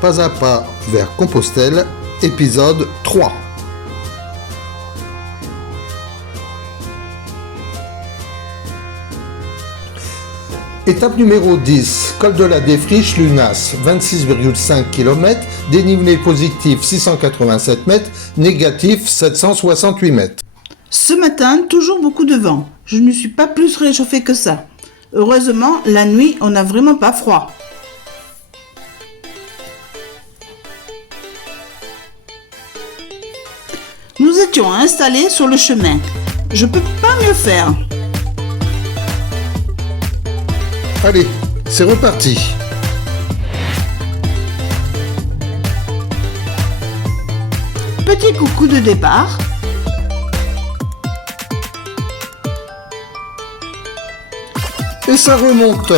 pas à pas vers Compostelle, épisode 3. Étape numéro 10, col de la Défriche, Lunas, 26,5 km, dénivelé positif 687 mètres, négatif 768 mètres. Ce matin, toujours beaucoup de vent. Je ne suis pas plus réchauffée que ça. Heureusement, la nuit, on n'a vraiment pas froid. Nous étions installés sur le chemin. Je peux pas mieux faire. Allez, c'est reparti. Petit coucou de départ. Et ça remonte.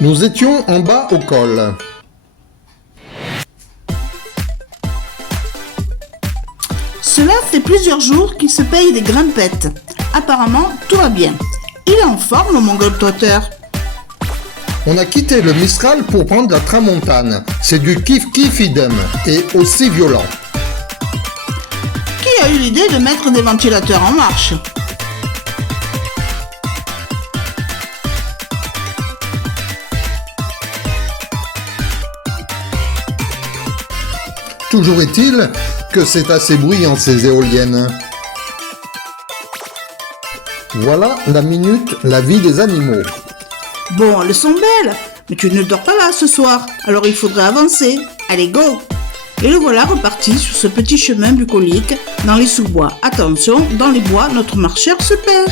Nous étions en bas au col. Cela fait plusieurs jours qu'il se paye des grimpettes. Apparemment, tout va bien. Il est en forme, mon globe-trotteur. On a quitté le Mistral pour prendre la Tramontane. C'est du kiff-kiff idem et aussi violent. Qui a eu l'idée de mettre des ventilateurs en marche? Toujours est-il que c'est assez bruyant ces éoliennes. Voilà la minute, la vie des animaux. Bon, elles sont belles, mais tu ne dors pas là ce soir, alors il faudrait avancer. Allez, go! Et le voilà reparti sur ce petit chemin bucolique dans les sous-bois. Attention, dans les bois, notre marcheur se perd.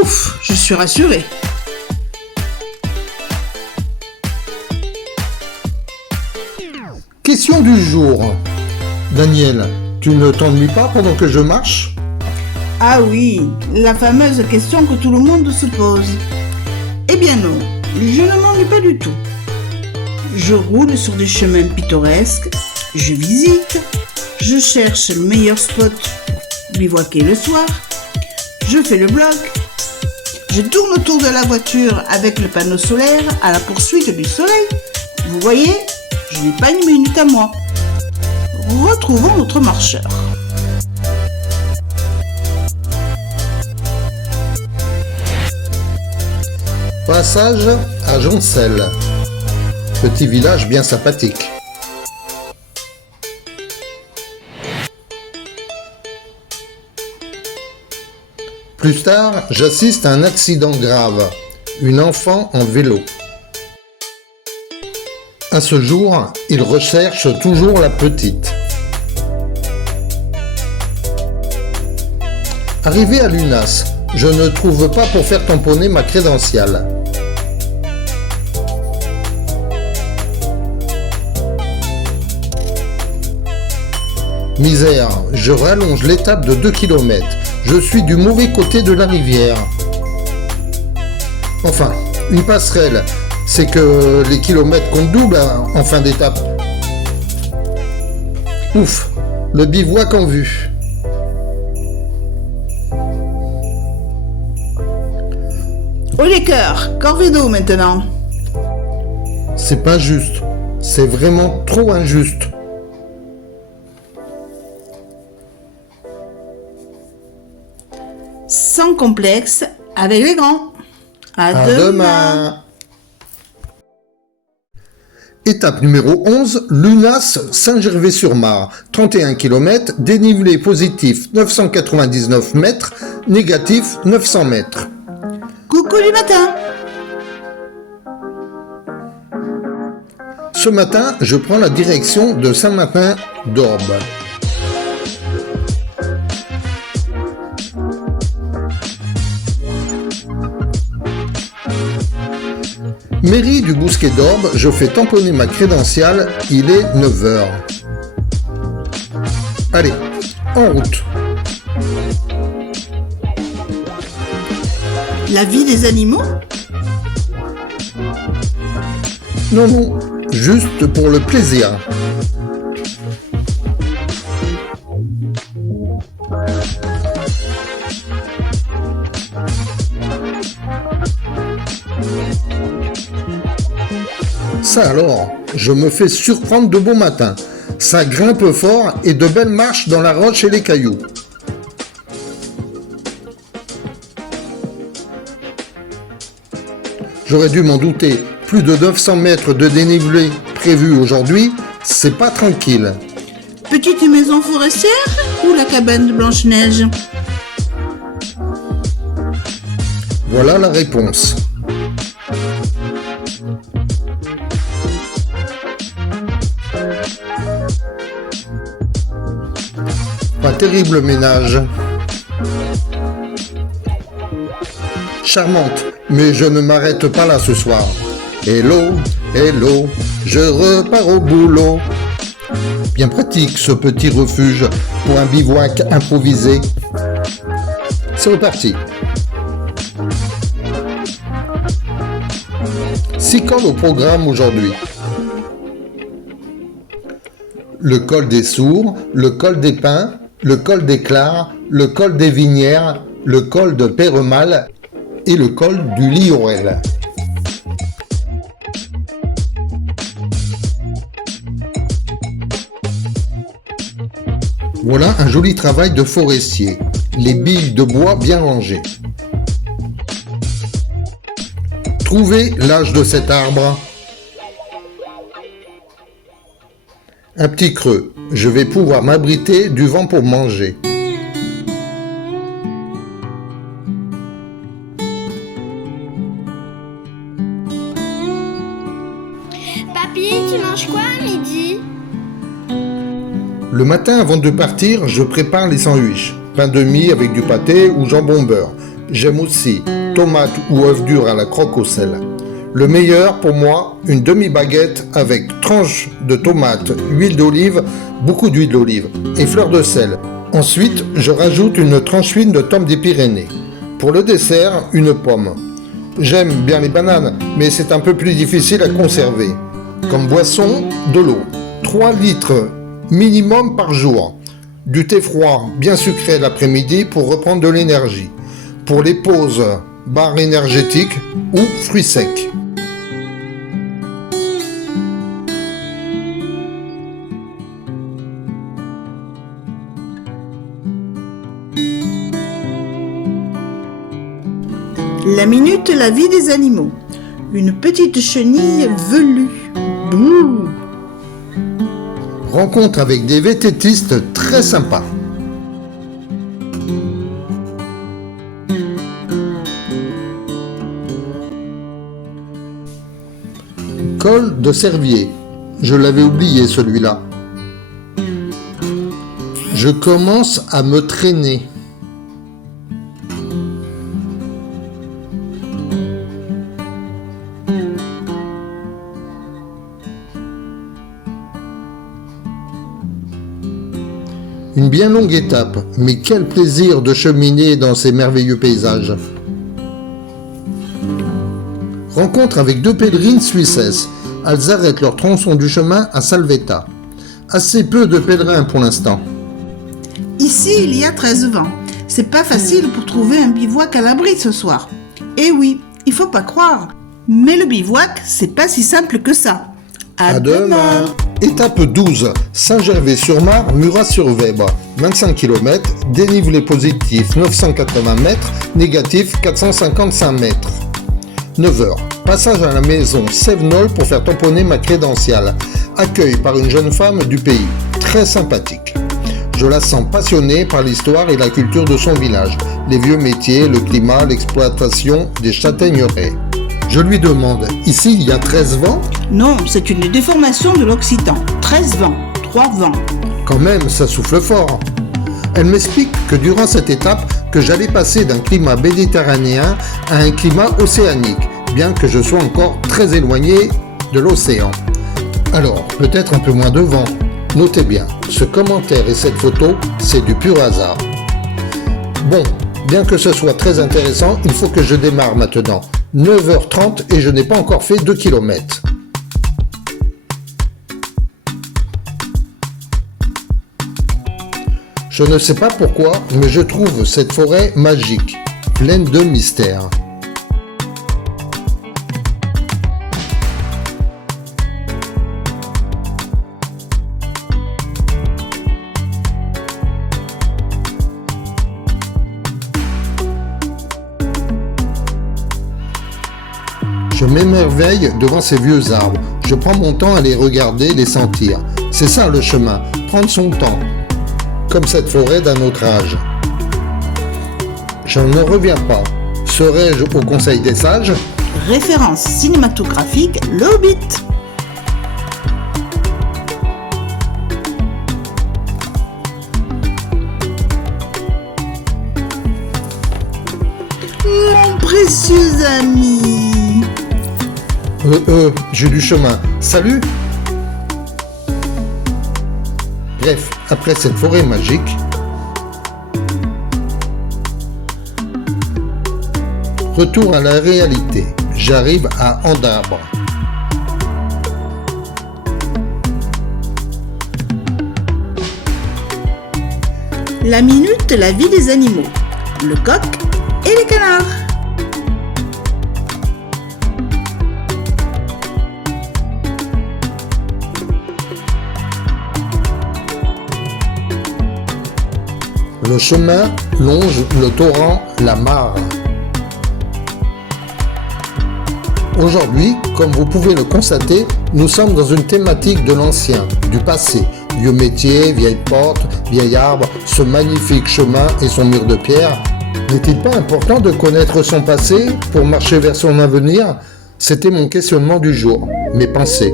Ouf, je suis rassurée. Question du jour. Daniel, tu ne t'ennuies pas pendant que je marche? Ah oui, la fameuse question que tout le monde se pose. Eh bien non, je ne m'ennuie pas du tout. Je roule sur des chemins pittoresques, je visite, je cherche le meilleur spot pour bivouaquer le soir, je fais le blog, je tourne autour de la voiture avec le panneau solaire à la poursuite du soleil. Vous voyez, je n'ai pas une minute à moi. Retrouvons notre marcheur. Passage à Joncel. Petit village bien sympathique. Plus tard, j'assiste à un accident grave. Une enfant en vélo. À ce jour, il recherche toujours la petite. Arrivé à Lunas, je ne trouve pas pour faire tamponner ma crédentiale. Misère, je rallonge l'étape de 2 km. Je suis du mauvais côté de la rivière. Enfin, une passerelle, c'est que les kilomètres comptent double en fin d'étape. Ouf, le bivouac en vue. Oh les cœurs, Corvédo maintenant. C'est pas juste. C'est vraiment trop injuste. Sans complexe, avec les grands. À demain. Étape numéro 11, Lunas, Saint-Gervais-sur-Marne, 31 km, dénivelé positif 999 mètres, négatif 900 mètres. Coucou du matin. Ce matin, je prends la direction de Saint-Martin-d'Orbe. Mairie du Bousquet d'Orbe, je fais tamponner ma crédentiale, il est 9h. Allez, en route. La vie des animaux? Non, non, juste pour le plaisir. Ça alors, je me fais surprendre de beau matin. Ça grimpe fort et de belles marches dans la roche et les cailloux. J'aurais dû m'en douter. Plus de 900 mètres de dénivelé prévu aujourd'hui, c'est pas tranquille. Petite maison forestière ou la cabane de Blanche-Neige? Voilà la réponse. Pas terrible ménage. Charmante, mais je ne m'arrête pas là ce soir. Hello, hello, je repars au boulot. Bien pratique ce petit refuge pour un bivouac improvisé. C'est reparti. 6 cols au programme aujourd'hui. Le col des Sourds, le col des Pins, le col des Clares, le col des Vinières, le col de Péremal et le col du Liourel. Voilà un joli travail de forestier, les billes de bois bien rangées. Trouvez l'âge de cet arbre. Un petit creux, je vais pouvoir m'abriter du vent pour manger. Papy, tu manges quoi à midi? Le matin, avant de partir, je prépare les sandwichs. Pain de mie avec du pâté ou jambon beurre. J'aime aussi tomates ou œufs durs à la croque au sel. Le meilleur pour moi, une demi-baguette avec tranche de tomates, huile d'olive, beaucoup d'huile d'olive et fleur de sel. Ensuite, je rajoute une tranche fine de tomme des Pyrénées. Pour le dessert, une pomme. J'aime bien les bananes, mais c'est un peu plus difficile à conserver. Comme boisson, de l'eau. 3 litres minimum par jour. Du thé froid bien sucré l'après-midi pour reprendre de l'énergie. Pour les pauses, barres énergétiques ou fruits secs. La minute, la vie des animaux. Une petite chenille velue. Bouh! Rencontre avec des vététistes très sympas. Col de Cervier. Je l'avais oublié celui-là. Je commence à me traîner. Une bien longue étape, mais quel plaisir de cheminer dans ces merveilleux paysages. Rencontre avec 2 pèlerines suissesses. Elles arrêtent leur tronçon du chemin à Salvetta. Assez peu de pèlerins pour l'instant. Ici, il y a 13 vents. C'est pas facile pour trouver un bivouac à l'abri ce soir. Eh oui, il faut pas croire. Mais le bivouac, c'est pas si simple que ça. À demain. Étape 12, Saint-Gervais-sur-Mar, Murat-sur-Vèbre, 25 km, dénivelé positif 980 mètres, négatif 455 mètres. 9h, passage à la maison Sévenol pour faire tamponner ma crédentiale. Accueil par une jeune femme du pays, très sympathique. Je la sens passionnée par l'histoire et la culture de son village, les vieux métiers, le climat, l'exploitation des châtaigneraies. Je lui demande, ici il y a 13 vents? Non, c'est une déformation de l'occitan. 13 vents, 3 vents. Quand même, ça souffle fort. Elle m'explique que durant cette étape, que j'allais passer d'un climat méditerranéen à un climat océanique, bien que je sois encore très éloigné de l'océan. Alors, peut-être un peu moins de vent. Notez bien, ce commentaire et cette photo, c'est du pur hasard. Bon, bien que ce soit très intéressant, il faut que je démarre maintenant. 9h30 et je n'ai pas encore fait 2 km. Je ne sais pas pourquoi, mais je trouve cette forêt magique, pleine de mystères. Je m'émerveille devant ces vieux arbres. Je prends mon temps à les regarder, les sentir. C'est ça le chemin, prendre son temps. Comme cette forêt d'un autre âge. Je ne reviens pas. Serais-je au Conseil des sages? Référence cinématographique, Le Hobbit. Mon précieux ami. J'ai du chemin. Salut! Bref, après cette forêt magique, retour à la réalité. J'arrive à Andabre. La minute, la vie des animaux. Le coq et les canards. Le chemin longe le torrent, la mare. Aujourd'hui, comme vous pouvez le constater, nous sommes dans une thématique de l'ancien, du passé. Vieux métier, vieille porte, vieil arbre, ce magnifique chemin et son mur de pierre. N'est-il pas important de connaître son passé pour marcher vers son avenir? C'était mon questionnement du jour, mes pensées.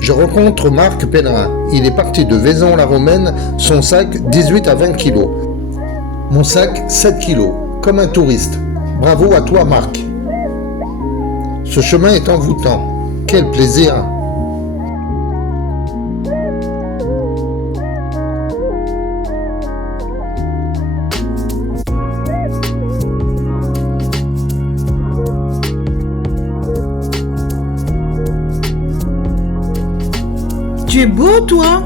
Je rencontre Marc Pellerin. Il est parti de Vaison-la-Romaine, son sac 18 à 20 kilos. Mon sac 7 kilos, comme un touriste. Bravo à toi Marc. Ce chemin est envoûtant. Quel plaisir! Tu es beau, toi?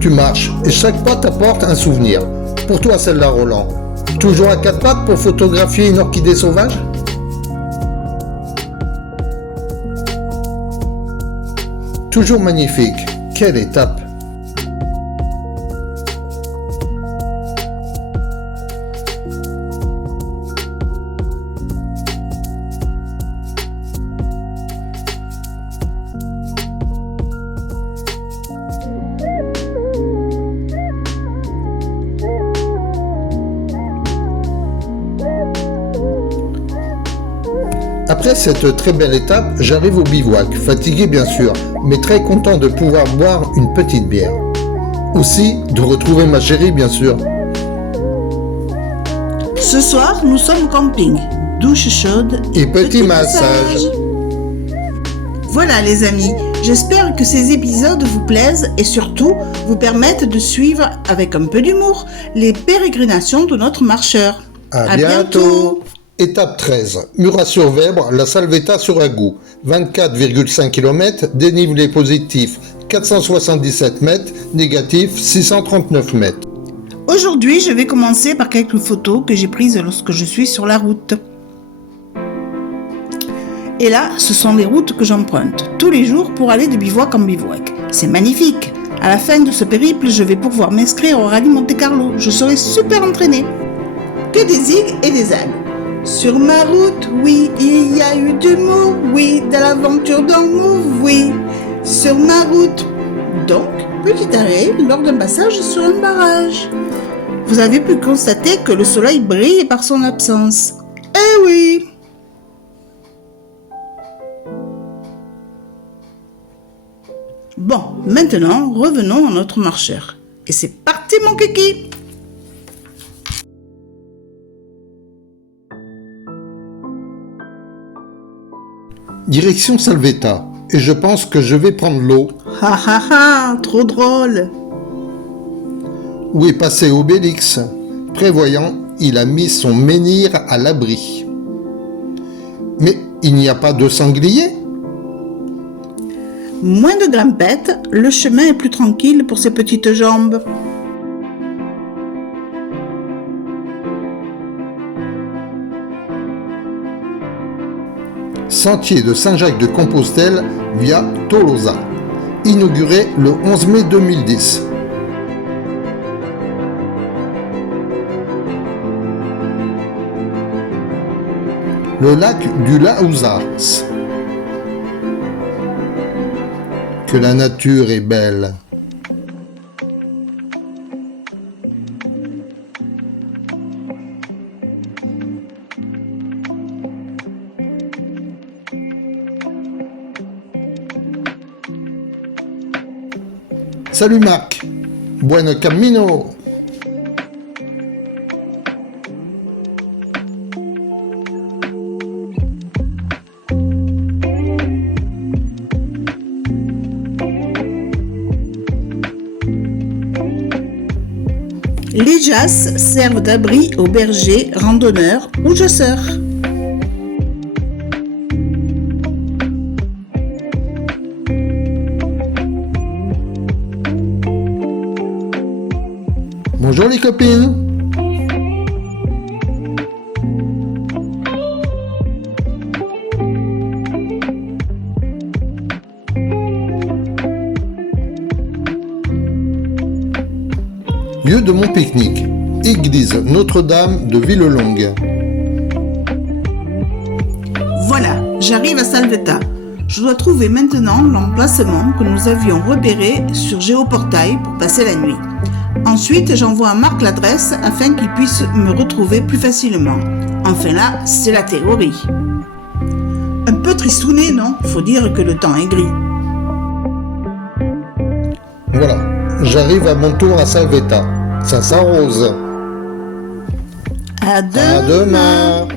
Tu marches et chaque pas t'apporte un souvenir. Pour toi, celle-là, Roland. Toujours à quatre pattes pour photographier une orchidée sauvage? Toujours magnifique. Quelle étape! Après cette très belle étape, j'arrive au bivouac, fatigué bien sûr, mais très content de pouvoir boire une petite bière. Aussi, de retrouver ma chérie bien sûr. Ce soir, nous sommes au camping. Douche chaude Et petit massage. Voilà les amis, j'espère que ces épisodes vous plaisent et surtout vous permettent de suivre avec un peu d'humour les pérégrinations de notre marcheur. À bientôt. Étape 13. Murat-sur-Vèbre, la Salvetat sur Agou. 24,5 km, dénivelé positif 477 mètres, négatif 639 mètres. Aujourd'hui, je vais commencer par quelques photos que j'ai prises lorsque je suis sur la route. Et là, ce sont les routes que j'emprunte tous les jours pour aller de bivouac en bivouac. C'est magnifique. À la fin de ce périple, je vais pouvoir m'inscrire au rallye Monte-Carlo. Je serai super entraînée. Que des zigs et des zags. Sur ma route, oui, il y a eu du mot, oui, de l'aventure d'un move, oui. Sur ma route. Donc, petit arrêt lors d'un passage sur un barrage. Vous avez pu constater que le soleil brille par son absence. Eh oui! Bon, maintenant, revenons à notre marcheur. Et c'est parti mon kiki! Direction Salvetat. Et je pense que je vais prendre l'eau. Ha ha ha, trop drôle! Où est passé Obélix? Prévoyant, il a mis son menhir à l'abri. Mais il n'y a pas de sanglier? Moins de grimpettes, le chemin est plus tranquille pour ses petites jambes. Sentier de Saint-Jacques-de-Compostelle via Tolosa, inauguré le 11 mai 2010. Le lac du Laouzas. Que la nature est belle. Salut Marc, buen camino. Les jasses servent d'abri aux bergers, randonneurs ou chasseurs. Bonjour les copines. Lieu de mon pique-nique. Église Notre-Dame de Villelongue. Voilà, j'arrive à Salvetta. Je dois trouver maintenant l'emplacement que nous avions repéré sur Géoportail pour passer la nuit. Ensuite, j'envoie à Marc l'adresse afin qu'il puisse me retrouver plus facilement. Enfin là, c'est la théorie. Un peu tristouné, non? Faut dire que le temps est gris. Voilà, j'arrive à mon tour à Salvetta. Ça s'arrose. À À demain.